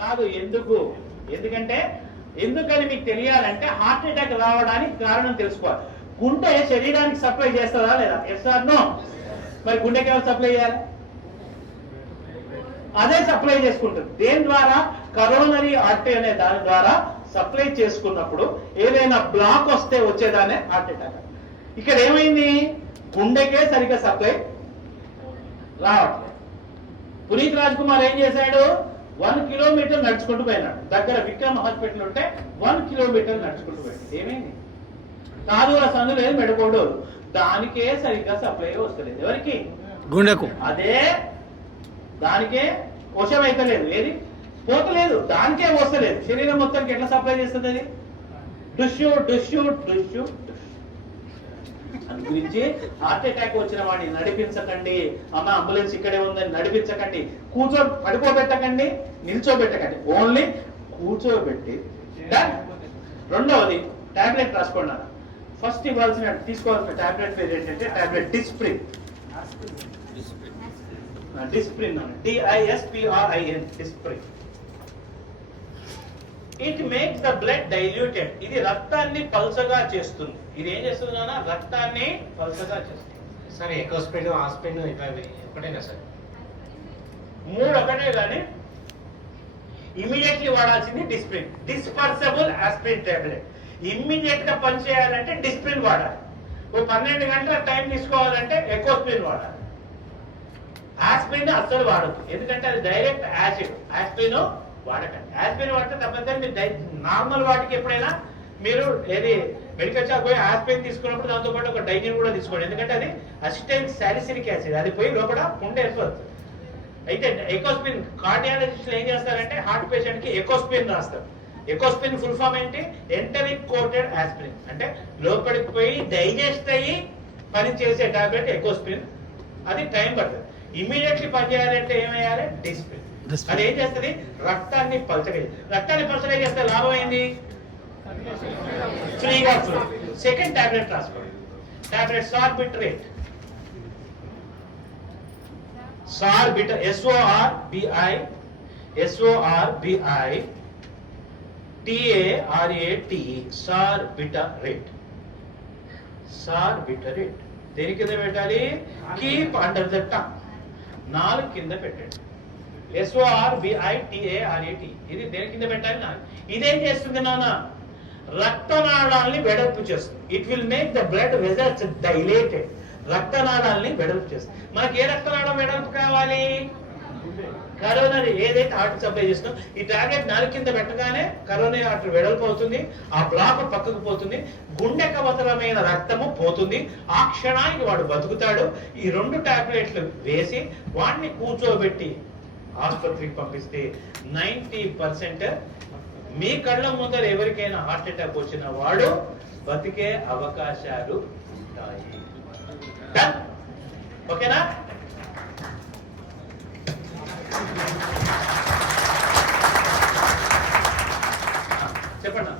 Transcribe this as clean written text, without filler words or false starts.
కాదు. ఎందుకంటే ఎందుకని మీకు తెలియాలంటే హార్ట్ అటాక్ రావడానికి కారణం తెలుసుకోవాలి. గుండె శరీరానికి సప్లై చేస్తుందా లేదా? Yes or no? మరి గుండెకి ఎవరు సప్లై చేయాలి? అదే సప్లై చేసుకుంటుంది. దేని ద్వారా? కరోనరీ ఆర్టరీ అనే దాని ద్వారా సప్లై చేసుకున్నప్పుడు ఏదైనా బ్లాక్ వస్తే వచ్చేదానే హార్ట్ అటాక్. ఇక్కడ ఏమైంది? గుండెకే సరిగ్గా సప్లై రావట్లేదు. పునీత్ రాజ్ కుమార్ ఏం చేశాడు? 1 కిలోమీటర్ నడుచుకుంటూ పోయినాడు. దగ్గర విక్రమ్ హాస్పిటల్ ఉంటే 1 కిలోమీటర్ నడుచుకుంటూ పోయాడు. ఏమైంది? కాదు సందు లేదు, మెడకోడు, దానికే సరిగ్గా సప్లై వస్తలేదు. ఎవరికి? గుండెకు. అదే దానికే కోశం అయితే లేదు, ఏది పోతలేదు, దానికే వస్తలేదు. శరీరం మొత్తానికి ఎట్లా సప్లై చేస్తుంది అది? డుష్యూ డుష్యూ డుష్యూ. అందు గురించి హార్ట్ అటాక్ వచ్చిన వాడిని నడిపించకండి. అమ్మ అంబులెన్స్ ఇక్కడే ఉందని నడిపించకండి. పడుకోబెట్టకండి, నిల్చోబెట్టకండి, ఓన్లీ కూర్చోబెట్టి. రెండవది టాబ్లెట్ రాసుకోండి. ఫస్ట్ తీసుకోవాల్సిన టాబ్లెట్ పేరు ఏంటంటే tablet Disprin. Disprin, DISPRIN, Disprin. It makes the blood diluted. ఇది రక్తాన్ని పల్చగా చేస్తుంది. ఇది ఏం చేస్తుంది నాన్న? రక్తాన్ని పల్చగా చేస్తుంది. సార్ ఎకోస్పిన్, ఆస్పిన్ ఒకటేనా సార్? 3 ఒకటే కానీ ఇమీడియట్లీ వాడాల్సింది Disprin. Dispersible aspirin tablet. Immediate గా పనిచేయాలంటే డిస్ప్రిన్ వాడాలి. 12 గంటల టైం తీసుకోవాలంటే ఎకోస్పిన్ వాడాలి. ఆస్పిరిన్ అస్సలు వాడద్దు, ఎందుకంటే అది డైరెక్ట్ యాసిడ్. ఆస్పిరిన్ వాడకండి. ఆస్పిరిన్ వాడితే తప్పనిసరి మీరు నార్మల్ వాటికి ఎప్పుడైనా మీరు ఏది మెడికల్ షాప్ పోయి ఆస్పిరిన్ తీసుకున్నప్పుడు దాంతో పాటు ఒక డైజిన్ కూడా తీసుకోండి. ఎందుకంటే అది అసిటైల్ సాలిసిలిక్ యాసిడ్, అది పోయి లోపల పుండె వేసుకోవచ్చు. అయితే ఎకోస్పిన్ కార్డియాలజిస్టులు ఏం చేస్తారంటే హార్ట్ పేషెంట్ కి ఎకోస్పిన్ రాస్తారు. ఎకోస్పిన్ ఫుల్ ఫామ్ ఏంటి? Enteric coated aspirin. అంటే లోపలికి పోయి డైజెస్ట్ అయ్యి పని చేసే టాబ్లెట్ ఎకోస్పిన్. అది టైం పడుతుంది. ఇమీడియట్లీ పనిచేయాలంటే ఏమయ్యాలి? డిస్ప్రిన్. అది ఏం చేస్తుంది? రక్తాన్ని పలచగా చేస్తే లాభం ఏంది? ఫ్రీగా ఫ్లో. సెకండ్ టాబ్లెట్ రాసుకోండి. టాబ్లెట్ సార్బిట్రేట్. సార్బిటర్, SORBITARATE, సార్బిటరేట్. సార్బిటరేట్ దేని కింద పెట్టాలి? Keep under the tongue. 4 కింద పెట్టండి. SORBITARATE. ఇది దేని కింద పెట్టాలి? 4. ఇదేం చేస్తుంది నాన్న? రక్తనాళాలని వెడల్పు చేస్తుంది. It will make the blood vessels dilated. రక్తనాళాలని వెడల్పు చేస్తుంది. మనకి ఏ రక్తనాళం వెడల్పు కావాలి? కరోనరీ, ఏదైతే హార్ట్ సప్లై చేస్తుందో ఈ టాబ్లెట్ 4 కింద పెట్టగానే కరోనరీ ఆర్టరీ వెడల్పు అవుతుంది. ఆ బ్లాక్ పక్కకు పోతుంది. గుండెకు అవసరమైన రక్తము పోతుంది. ఆ క్షణానికి వాడు బతుకుతాడు. ఈ 2 టాబ్లెట్లు వేసి వాడిని కూర్చోబెట్టి ఆసుపత్రికి పంపిస్తే 90% మీ కళ్ళ ముందర ఎవరికైనా హార్ట్ అటాక్ వచ్చిన వాడు బతికే అవకాశాలు ఉంటాయి. ఓకేనా? చెప్పండి.